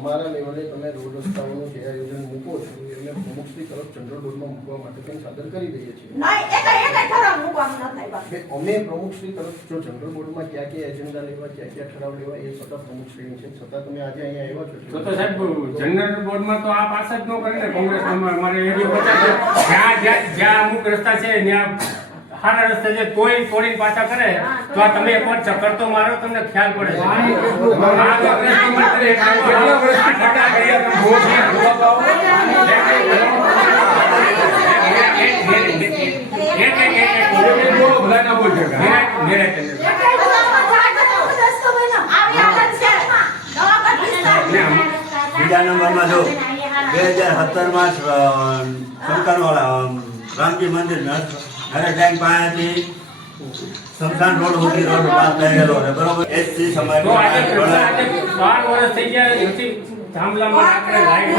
અમારા લેવલે તમે રોડ રસ્તાઓનું જે આયોજન મૂકો છો એટલે પ્રમુખશ્રી તરફ જનરલ બોર્ડમાં મૂકવા માટે પણ સાદર કરી દઈએ છીએ. અમે પ્રમુખશ્રી તરફ જો જનરલ બોર્ડમાં ક્યાં ક્યાં એજન્ડા લેવા ક્યાં ક્યાં ઠરાવ લેવા એ છતાં પ્રમુખશ્રી છે, છતાં તમે આજે અહીંયા આવ્યા છો તો સાહેબ જનરલ બોર્ડમાં તો આ પાસ જ ન કરે ને કોંગ્રેસમાં અમારે એરિયો 50 જ્યાં અમુક રસ્તા છે ત્યાં સારા રસ્તે છે કોઈ તોડીને પાછા કરે તો આ તમે એકવાર ચક્કર તો મારો તમને ખ્યાલ પડે બીજા નંબરમાં જો 2017માં શંકરવાળા રામજી મંદિર નરે ટેન્ક પાસેથી સમસાન રોડ સુધી રોડ પાસ થયેલો છે બરોબર. એસટી સમય તો આજે 12 વર્ષ થઈ ગયા નથી થાંભલામાં આપણે લાઈટ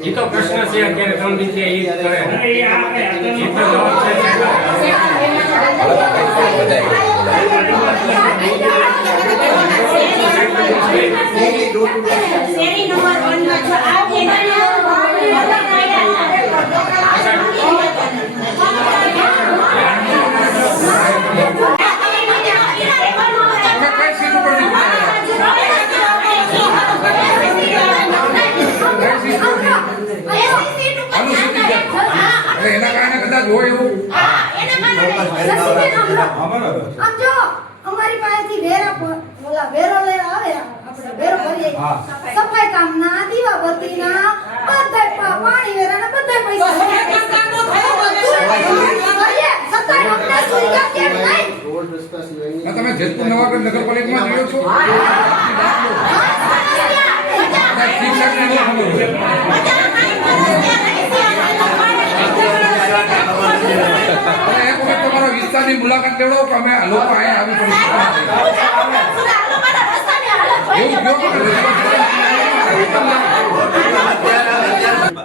એ તો પ્રશ્ન છે અત્યારે 3 દિન થી એ કરે એ તો જવાબ છે શેરી નંબર 1 માં જો આ એના કારણે કદાચ હોય એવું સમજો અમારી પાસેથી વેરો લઈ આવે આપણે વેરો ભરીએ સફાઈ કામના દીવાબત્તીના બધા પાણી વેરાના બધા પૈસા તમે જેતપુર નવાગઢ નગરપાલિકામાં રહ્યો છો તમારા વિસ્તારની મુલાકાત લેવડાવો કે અમે લોકો અહીંયા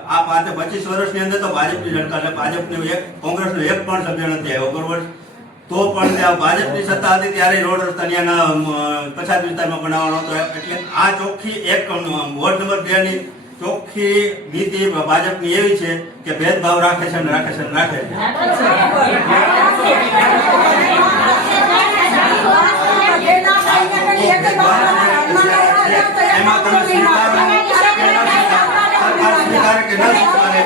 આ 25 વર્ષની અંદર તો ભાજપની સરકાર ભાજપનું એક કોંગ્રેસનો એક પણ સભ્ય નથી આવ્યો બરોબર. તો પણ ત્યાં ભાજપની સત્તા હતી ત્યારે રોડ રસ્તા ત્યાંના પછાત વિસ્તારમાં બનાવવાનો હતો. એટલે આ ચોખ્ખી એક વોર્ડ નંબર 2 ની ચોખ્ખી નીતિ ભાજપની એવી છે કે ભેદભાવ રાખે છે અને રાખે છે અને રાખે છે. એમાં તમે સ્વીકારે કે ન સ્વીકારે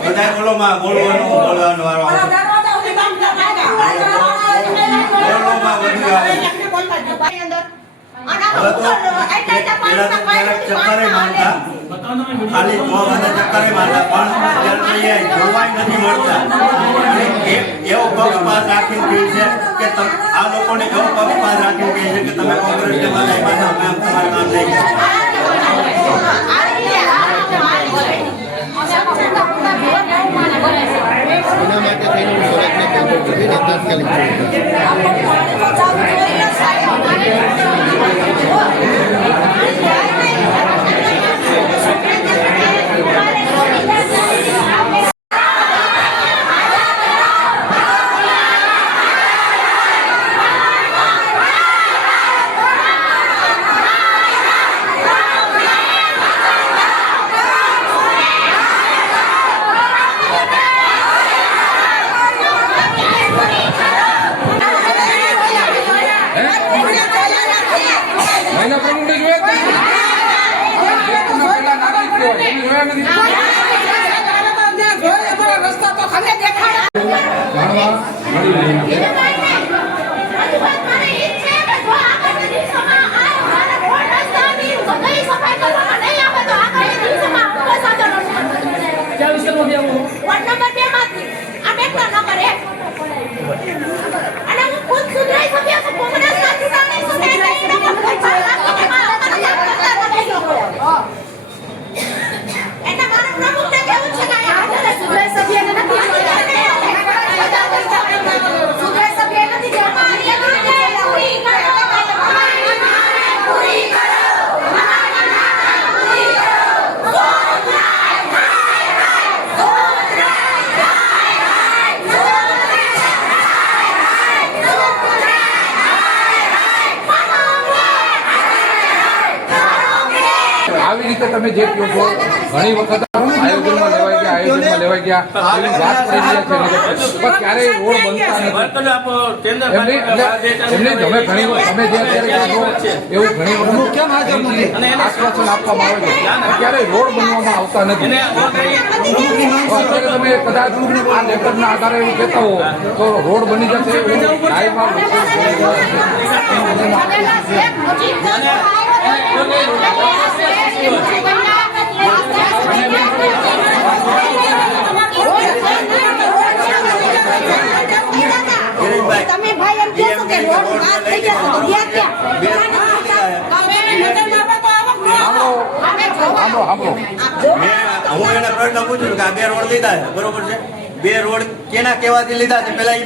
બધાય બોલો માં બોલવાનું વારો ખાલી ચક્કરે મારતા પણ જોવાય નથી મળતા. એવો પક્ષપાત રાખીને કહે છે કે આ લોકોને એવો પક્ષપાત રાખીને કહે છે કે તમે કોંગ્રેસને બધા પાછા તમારા કામ નહીં એના માટે થઈને સ્વરાજના કેન્દ્ર સુધી જિલ્લા પ્રમુખને જોયા જ નથી. જેતપુરના પહેલા નાગરિક કહેવાય. તમે જોયા નથી? જાણવા મળી રહ્યું. આવી રીતે તમે જે કહો છો ઘણી વખત આયોજનમાં લેવાઈ ગયા એવી વાત કરી રહ્યા છે પણ ક્યારેય રોડ બનતા નથી. એમને તમે ઘણી તમે જે અત્યારે કહો છો એવું ઘણી વખત આશ્વાસન આપવામાં આવે છે ક્યારેય રોડ બનવામાં આવતા નથી. અત્યારે તમે કદાચ આ લેખકના આધારે એવું કહેતા હો તો રોડ બની જશે એવું લાઈવમાં તમે ભાઈ એમ કહો કે રોડ વાત થઈ જશે તો ગયા ક્યાં? હું એને પ્રશ્ન પૂછું કે આ 2 રોડ લીધા છે બરોબર છે 2 રોડ કેના કહેવાથી લીધા છે પેલા